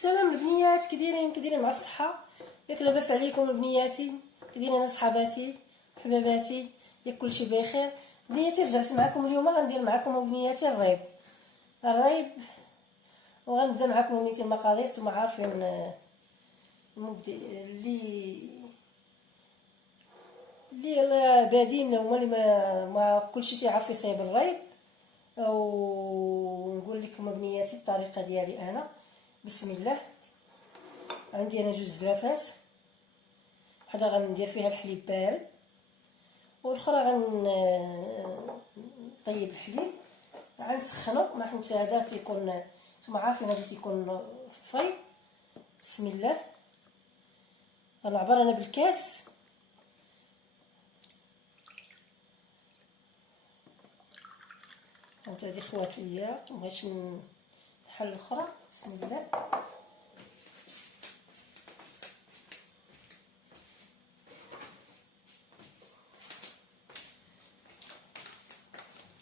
السلام البنيات، كي دايرين مع الصحه؟ ياك لاباس عليكم بنياتي؟ كي اصحاباتي حباباتي؟ ياك كلشي بخير؟ بنياتي رجعت معكم اليوم، غندير معكم بنياتي الريب وغنبدا معكم بنياتي المقادير. نتوما عارفين المبدئ اللي بادين هما اللي ما كلشي تيعرف يصايب الريب. ونقول لكم بنياتي الطريقه ديالي انا. بسم الله. عندي انا جوج زلافات، وحده غندير فيها الحليب بارد والاخرى طيب الحليب غنسخنو. ما حيت هذا تيكون نتوما عارفين هذا تيكون فايض. بسم الله. غنعبر انا بالكاس. هذه خوات ليا، مبغيتش نحل الاخرى. بسم الله.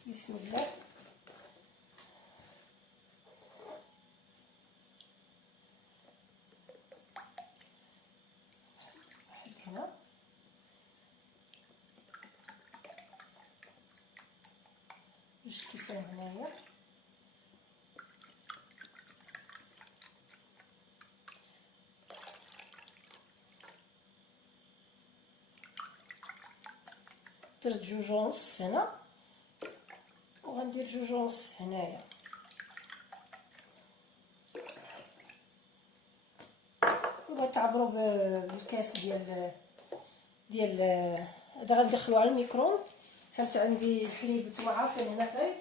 بسم الله. واحد هنا، جوج كيسان هنايا، درت جوج ونص هنا وغندير جوج ونص هنايا. بغيت تعبروا بالكاس ديال هذا غندخلو على الميكرون حيت عندي الحليب نتوما عارفين هنا فايض.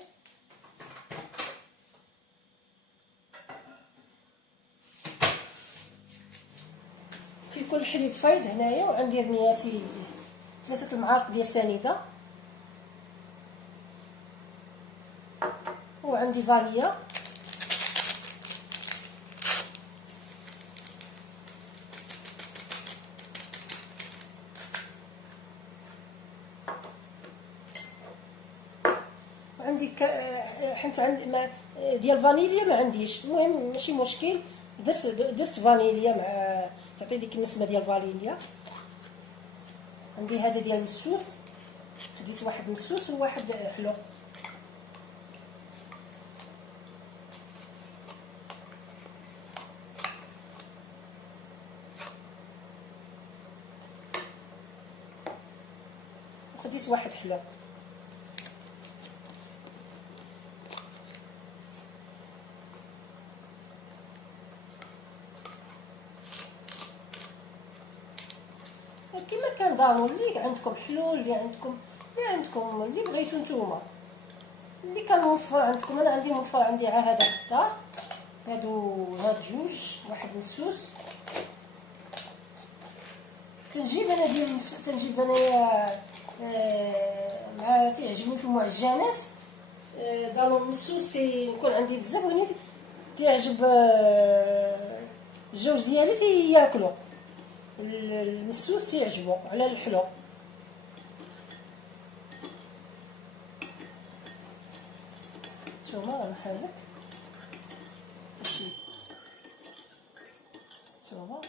تيكون الحليب فايض هنايا، وعندي بنياتي 3 المعالق ديال سنيده، وعندي فانيلا، وعندي حيت عندي ما ديال فانيليا ما عنديش، المهم ماشي مشكل. درت فانيليا مع تعطي ديك النسمه ديال فانيليا. عندي هذا ديال المسوس، خديت واحد مسوس وواحد حلو. وخديت واحد حلو. كما كان ضروري عندكم حلول، اللي بغيتو نتوما، اللي كان موفر عندكم. انا عندي موفر، عندي هذا في الدار، هاد جوج، واحد مسوس. تنجيب انايا مع تعجبني في المعجنات. دالو المسوس تيكون عندي بزاف، ونيت تعجب الجوج ديالي تياكلوا المسوس، تيعجبو على الحلو. نتوما غنحرك شي نتوما.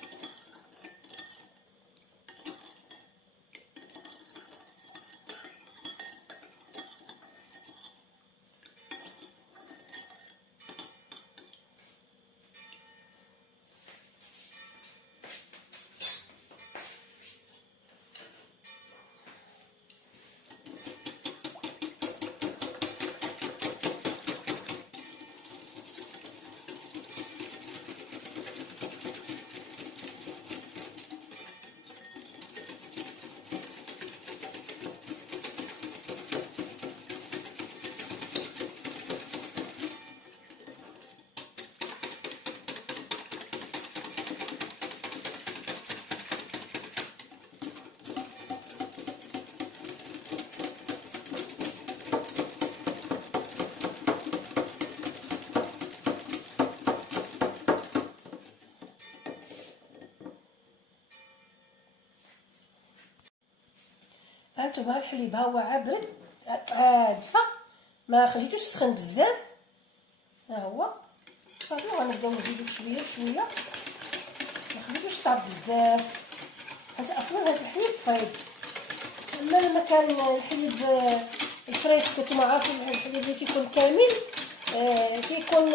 هانتوما الحليب ها هو عابرد دفا، ما خليتوش سخن بزاف. ها هو صافي. وغنبداو نزيدو شويه بشويه، ما نخليوش طاب بزاف حيت اصلا هاد الحليب فايض. اما لما كان الحليب الفريسك نتوما عارفين الحليب اللي تيكون كامل تيكون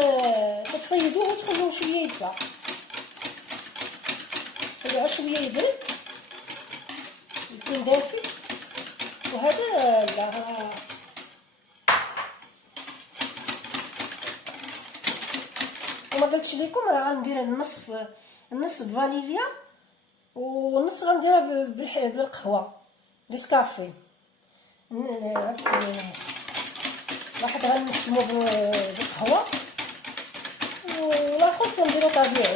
كتفيضوه وتخلوه شويه يدفى، خلوه شويه يبرد يكون دافي. وهذا لا وما قلتش لكم راه غندير النص بفانيليا والنص غنديرها بالقهوه نسكافي. واحد غنسمو بالقهوه والاخر كنديرو طبيعي.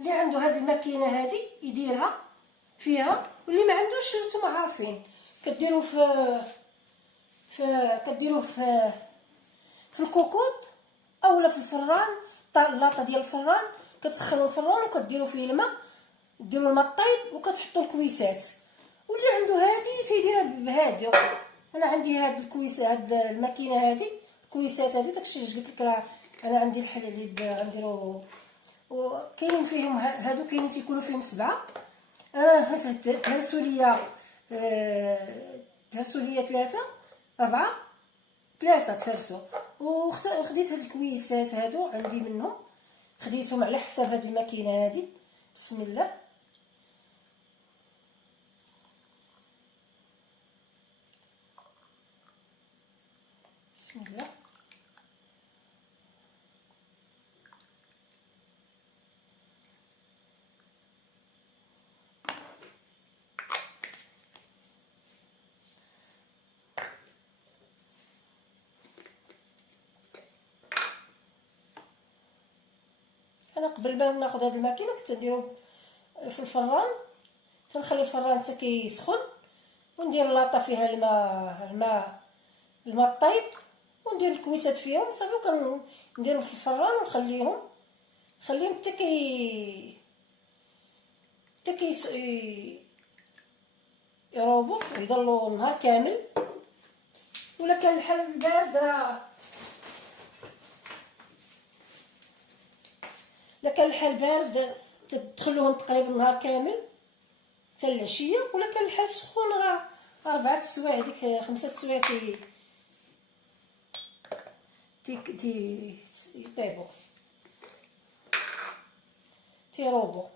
اللي عنده هذه الماكينه هذه يديرها فيها، واللي ما عندوش نتوما عارفين كديروه في الكوكوط اولا في الفران، اللاطه ديال الفران كتسخنوا الفران وكديروا فيه الماء، ديروا الماء طيب وكتحطوا الكويسات. واللي عنده هذه تيديرها بهادي. انا عندي هاد الكويس، هاد الماكينه هذه الكويسات هذه داكشي اللي قلت لك راه انا عندي الحليب غنديرو، وكاينين فيهم هادو كاينين تيكونوا فيهم 7. انا تهرسوا ليا 3 4 3 تهرسوا. وخديت هاد الكويسات هادو عندي منهم، خديتهم على حساب هاد الماكينه هادي. بسم الله. بسم الله. انا قبل ما ناخذ هاد الماكينه كنت نديرو في الفران، تنخلي الفران حتى كيسخن وندير لاطه فيها الماء الطيب وندير الكويسات فيهم صافي، وكنديرهم في الفران ونخليهم حتى يروبوا ويضلوا النهار كامل. ولا كان الحال بارد تدخلوهم تقريبا النهار كامل حتى العشيه. ولا كان الحال سخون راه 4 السوايع ديك 5 السوايع يطيبوا تيروبوا.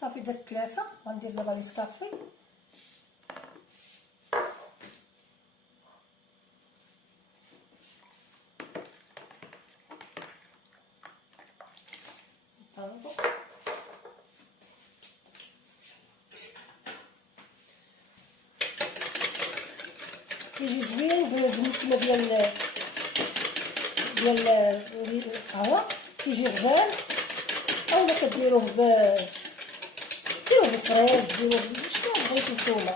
صافي درت 3. غندير دابا نسكافي. كيجي زوين بالنسبه ديال القهوه، كيجي غزال. اولا كديروه بالفريز، ديروه شنو بغيتو نتوما.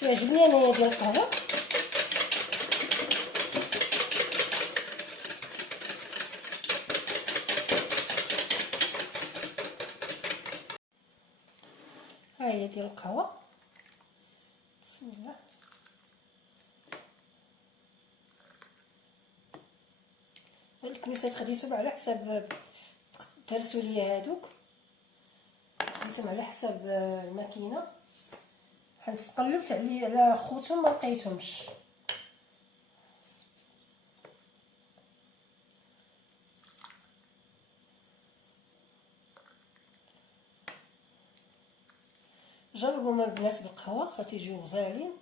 كيعجبني انايا ديال القهوه. ها هي ديال القهوه. بسم الله. هاد الكويسات خديتهم على حساب ترسوا ليا هادوك، خديتهم على حساب الماكينه. حيت قلبت على خوتهم ما لقيتهمش. جربوا البنات بالقهوه غتيجيو غزالين.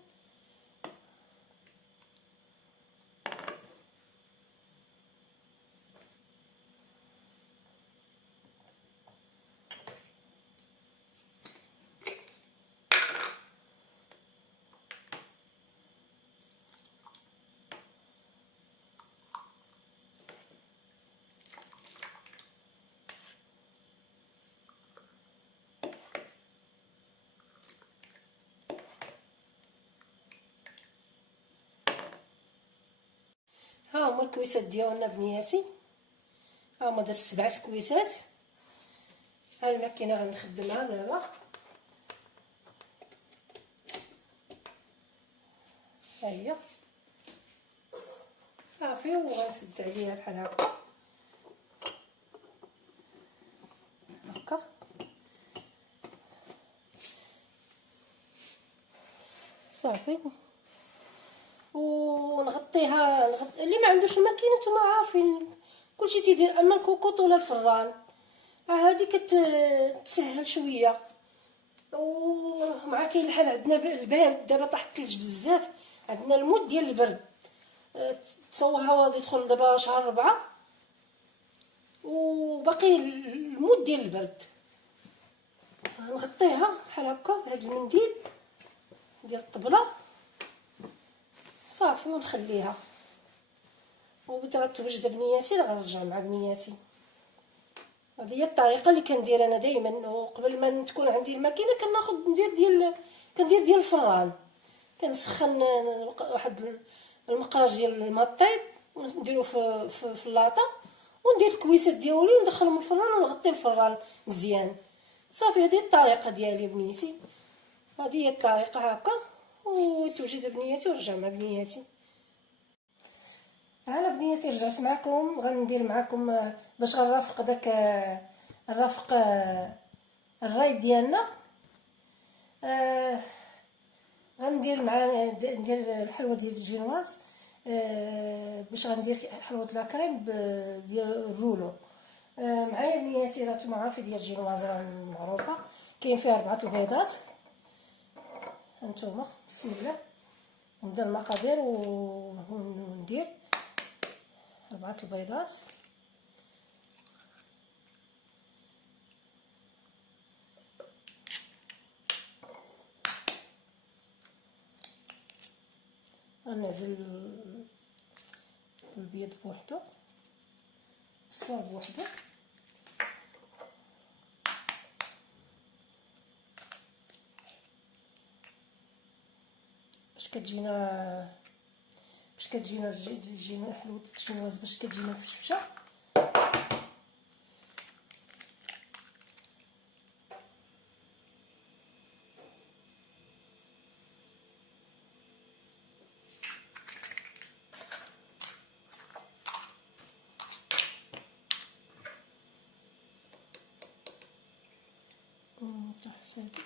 ها هما الكويسات ديالنا بنياتي، ها هما درت 7 الكويسات. ها الماكينه غنخدمها دابا، ها هي صافي، وغنسد عليها بحال هكا هكا. صافي ونغطيها. اللي ما عندوش الماكينه نتوما عارفين كلشي تيدير اما الكوكوط ولا الفران، هادي كتسهل شويه. ومع كاين الحال عندنا البارد دابا طاح الثلج بزاف، عندنا المود ديال البرد. تصور ها غادي يدخل دابا شهر 4 وباقي المود ديال البرد. نغطيها بحال هكا بهذا المنديل ديال الطبله صافي ونخليها. وبدا غتوجد بنياتي غنرجع مع بنياتي. هذه هي الطريقه اللي كندير انا دائما. وقبل ما تكون عندي الماكينه كندير ديال الفران، كنسخن واحد المقراج ديال الماء الطايب ونديرو في اللاطه، وندير الكويسات ديالي وندخلهم الفران ونغطي الفران مزيان. صافي هذه الطريقه ديالي بنيتي، هذه هي الطريقه هكا. وتوجد بنياتي ورجع مع بنياتي. هلا بنياتي، رجعت معكم. غندير معكم باش غنرافق داك الرافق الرايب ديالنا. غندير مع ندير الحلوه ديال الجينواز. باش غندير حلوه لاكريم ديال الرولو. معايا بنياتي راه نتوما عارفين ديال الجينواز راه معروفه، كاين فيها 4 البيضات. هانتوما بسم الله نبدا المقادير وندير 4 البيضات. غنعزل البيض بوحدو، الصفار بوحدو. باش كتجينا حلوه الجينواز، باش كتجينا مفشفشه. ساكت.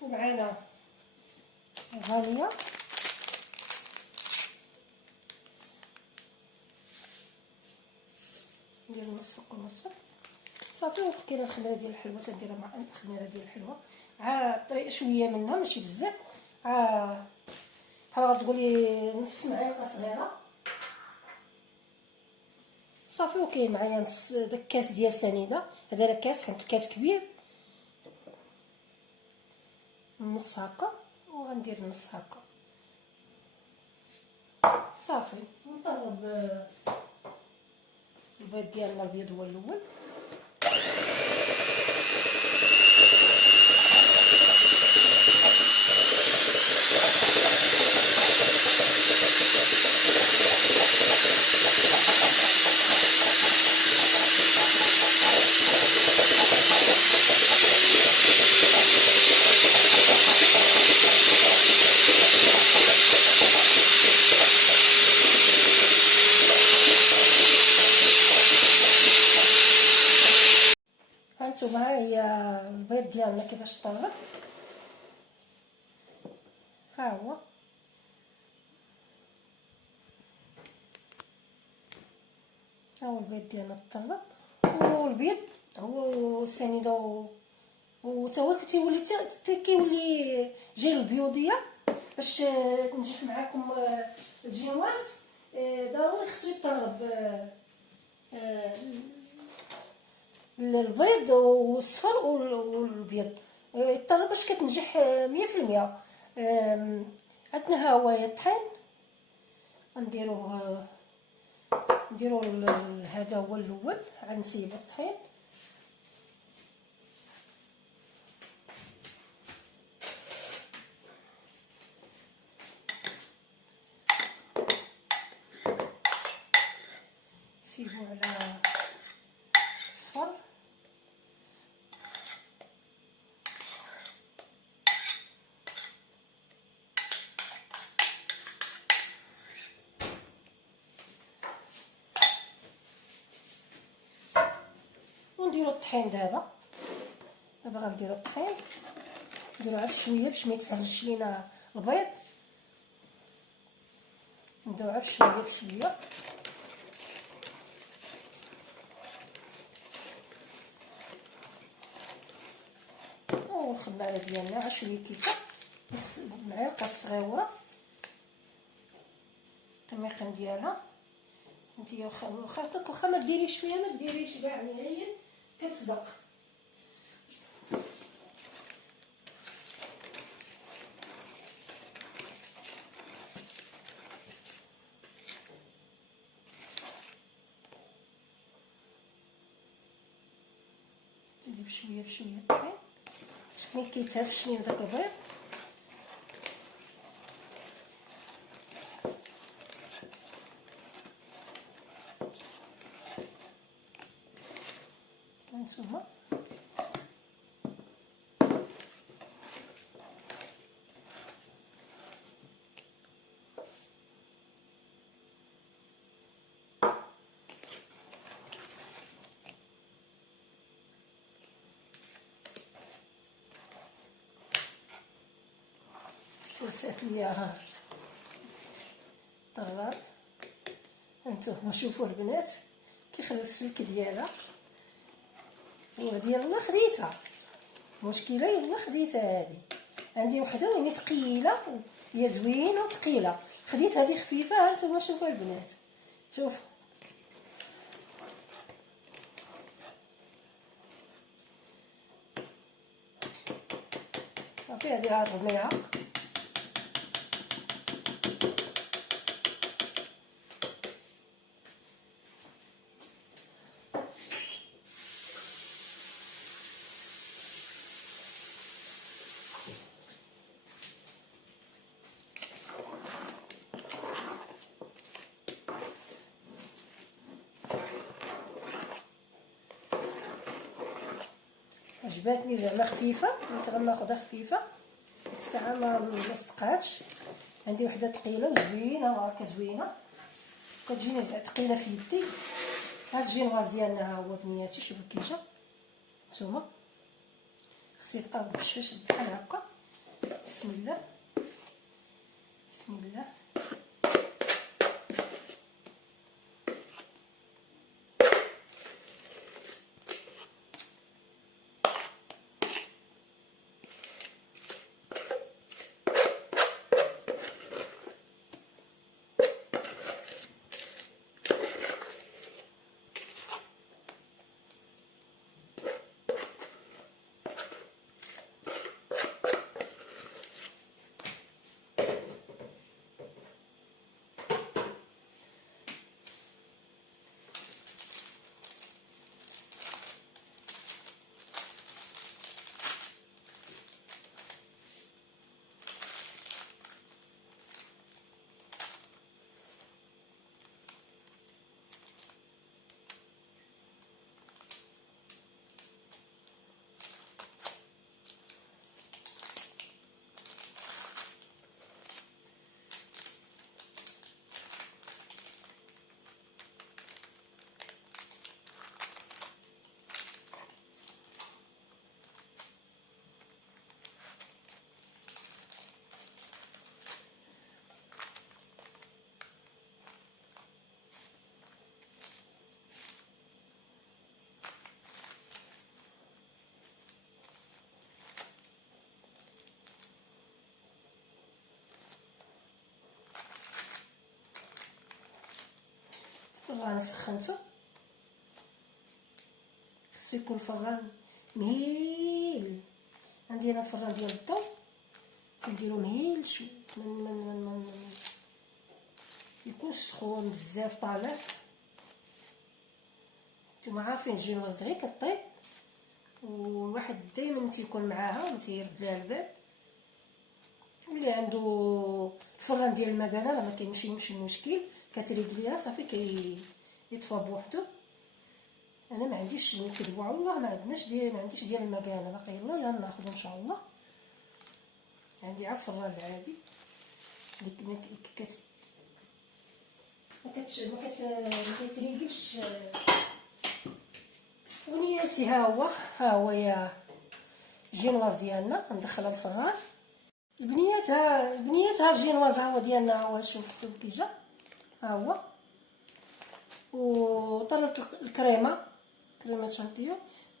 ومعانا غاليه ندير نص فوق ونص صافي. وكاينه الخميره ديال الحلوه تنديرها مع الخميره ديال الحلوه طريقه شويه منها ماشي بزاف. بحال غتقولي نص معلقه صغيره صافي. وكاين معايا نص داك الكاس ديال سنيده، هذا راه كاس، حيت الكاس كبير، نص هكا. وغندير نص هكا صافي. نطرب البيض ديالنا، البيض هو الاول. هانتوما هي البيض ديالنا كيفاش طرب، ها هو. ها هو البيض ديالنا طلب، والبيض هو سنيده وتا هو تيولي كيولي جاي البيوضيه. باش نجيب معكم الجينواز ضروري خصو يطرب البيض والصفر والبيض يطرب باش كتنجح 100%. عندنا ها هو الطحين نديروه هذا هو الاول. غنسيب الطحين نسيبو على الصفر ونديرو الطحين. دابا غنديرو الطحين نديرو عاد شويه باش ما يتهرش لينا البيض. نديرو عاد شويه بشويه والخماره ديالنا عاد شويه كيكه معلقه صغيره الطميقن ديالها. انتيا واخا ما ديريش فيها ما ديريش كاع نهائيا كتصدق. نزيد بشويه الطحين باش ما كيتهرش لينا داك البيض. هانتوما توسعت ليا الطراب. هانتوما شوفوا البنات كيخرج السلك ديالها. وهادي يلاه خديتها مشكله يلاه خديتها. هادي عندي وحده وهي ثقيله هي زوينه وثقيله. خديت هذه خفيفه. هانتوما شوفوا البنات شوفوا صافي. هذه عاد غنيها عجباتني زعما خفيفه. قلت غناخذها خفيفه الساعه ما صدقاتش. عندي وحده ثقيله وزوينه ماركه زوينه كتجيني زعما ثقيله في يدي. هاد الجينواز ديالنا ها هو بنياتي شوفوا كي جا. نتوما خصو يطرب بشويش بحال هكا. بسم الله بسم الله. الفران سخنته، خصو يكون الفران مهيل. عندي انا الفران ديال الضو تنديرو مهيل شويه، من يكونش سخون بزاف طالع. نتوما عارفين الجينواز دغيا كطيب، والواحد دائما تيكون معاها تيرد لها البال. اللي عنده الفران ديال المكانه راه ما كاينش مشكل، كتريد بها صافي كيطفى بوحدو. انا ما عنديش، نكذبوا على الله، ما عنديش ديال المكانه باقي، يلا ناخذ ان شاء الله. عندي عا الفران العادي اللي ما كيتريقلش. ونياتي ها هو يا الجينواز ديالنا ندخلها الفران. البنيات ها الجينواز ها هو ديالنا، ها هو شوفتو كي جا، ها هو. وطلبت الكريمه شانتيو،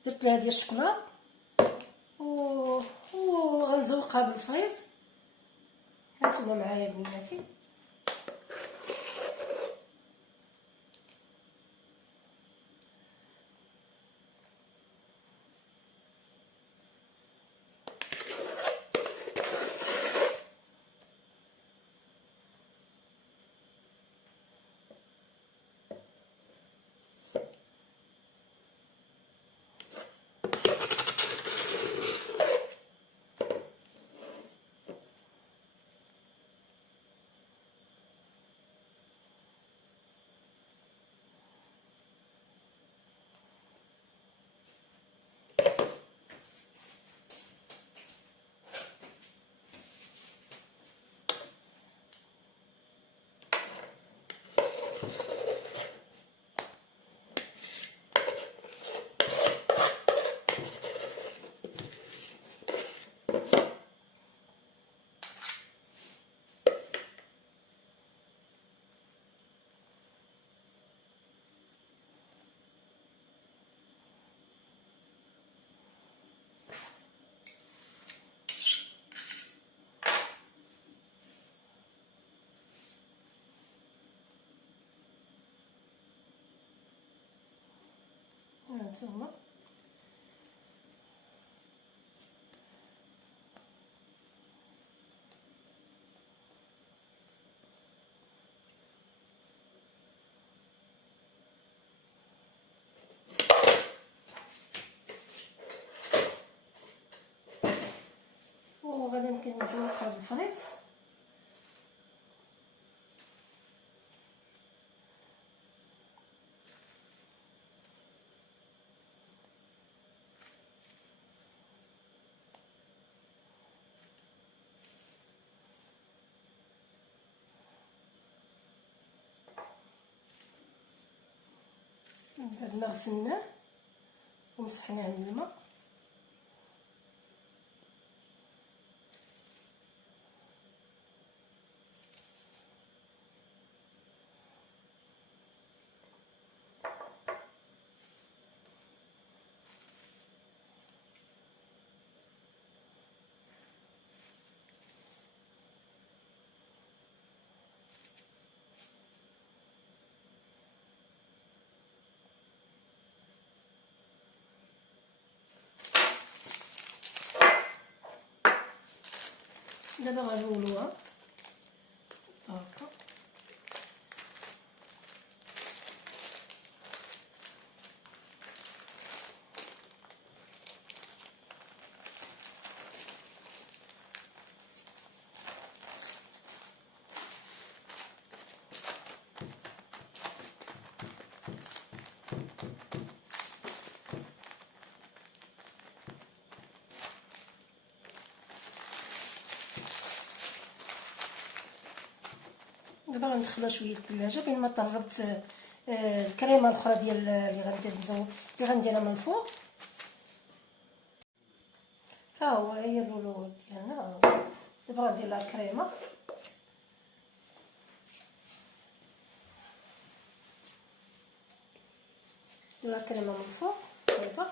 درت لها ديال الشكلاط ونزوقها بالفريز. هانتوما معايا بنياتي. هانتوما وغادي نزوقها بالفريز. من بعد ما غسلناه ومسحناه من الماء، دابا غنولوها هكا. دابا غندخلها شويه للثلاجه بين ما طربت الكريمه الاخرى ديال اللي غنديرها من الفوق. ها هو هي اللولو ديالنا. دابا غندير لها الكريمه، ندير لها الكريمه من الفوق بيضه.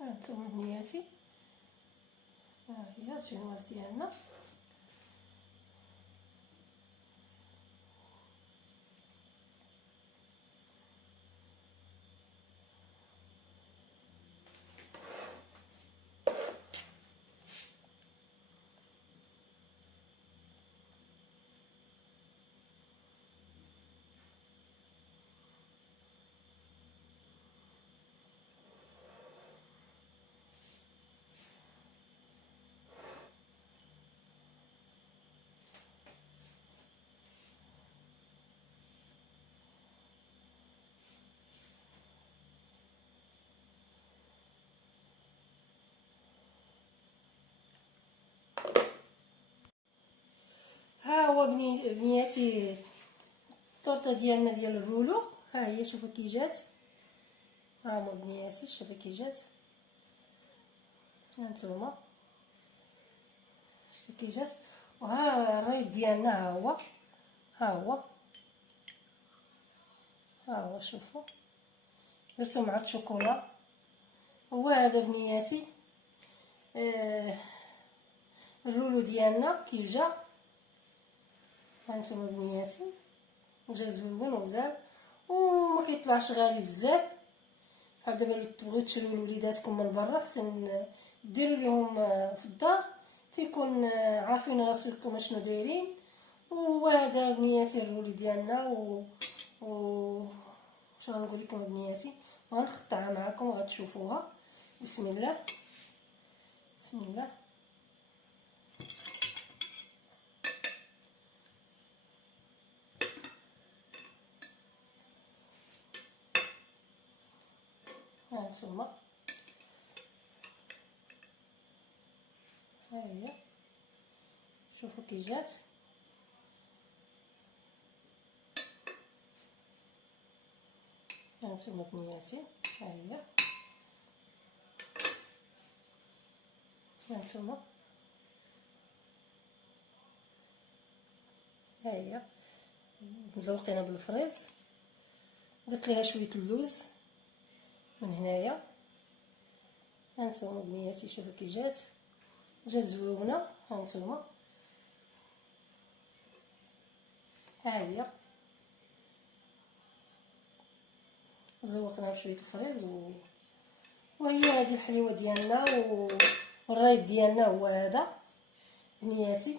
هانتوما بنياتي، ها هي الجينواز ديالنا. ها هو بنياتي الطورطه ديالنا ديال الرولو، ها هي شوفوا كي جات، ها هما بنياتي شوفوا كي جات، هانتوما شتي كي جات. وها الريب ديالنا ها هو، ها هو، ها هو شوفوا درتو مع الشوكولا. هو هذا بنياتي الرولو ديالنا كي جا، هانتوما بنياتي جا زوين وغزال وما كيطلعش غالي بزاف. بحال دابا اللي تبغيو تشريو لوليداتكم من برا حسن ديروا ليهم في الدار، تيكون عارفين راسكم اشنو دايرين. وهذا بنياتي الرولي ديالنا و شنو غنقول لكم بنياتي، وغنقطعها معكم وغتشوفوها. بسم الله بسم الله. هانتوما ها هي شوفوا كي جات، هانتوما بنياتي ها هي، هانتوما ها هي مزوقينها بالفريز. درت ليها شويه اللوز من هنايا، هانتوما بنياتي شوفوا كي جات زوينه. هانتوما ها هي زوقناها بشويه الفريز وهي هذه الحليوه ديالنا والرايب ديالنا هو هذا بنياتي.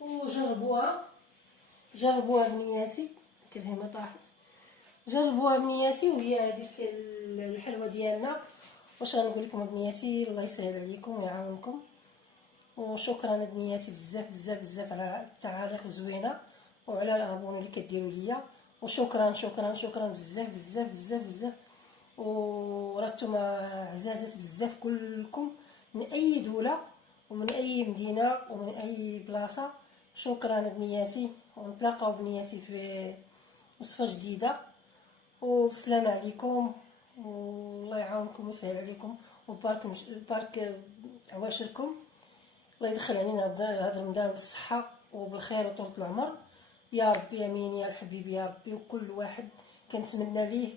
وجربوها جربوها بنياتي، كرهي ما طاحت، جربوها بنياتي. وهي هذيك الحلوه ديالنا. واش غنقول لكم بنياتي، الله يسهل عليكم ويعاونكم. وشكرا بنياتي بزاف بزاف بزاف على التعاليق الزوينه وعلى الابون اللي كديروا ليا. وشكرا شكرا شكرا بزاف بزاف بزاف بزاف. وراتم عزازات بزاف كلكم من اي دوله ومن اي مدينه ومن اي بلاصه. شكرا بنياتي، ونتلاقاو بنياتي في وصفه جديده. وبسلامة عليكم والله يعاونكم ويسهل عليكم وبارك عواشركم. الله يدخل علينا هذا رمضان بالصحة وبالخير وطولة العمر يا ربي، امين يا الحبيب يا ربي. وكل واحد كنتمنى ليه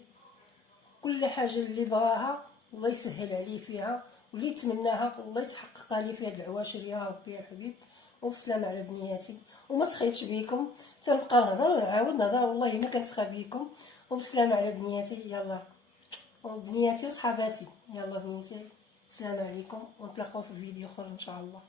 كل حاجة اللي بغاها الله يسهل عليه فيها، واللي يتمناها الله يتحقق عليه في هاد العواشر يا ربي يا الحبيب. وبسلامة على بنياتي، وما سخيتش بيكم تنبقى نهضر ونعاود نهضر، والله ما كنسخى بيكم. وبسلامة على بنياتي، يلا وبنياتي وصحاباتي، يلا بنياتي، السلام عليكم ونتلاقاو في فيديو اخر ان شاء الله.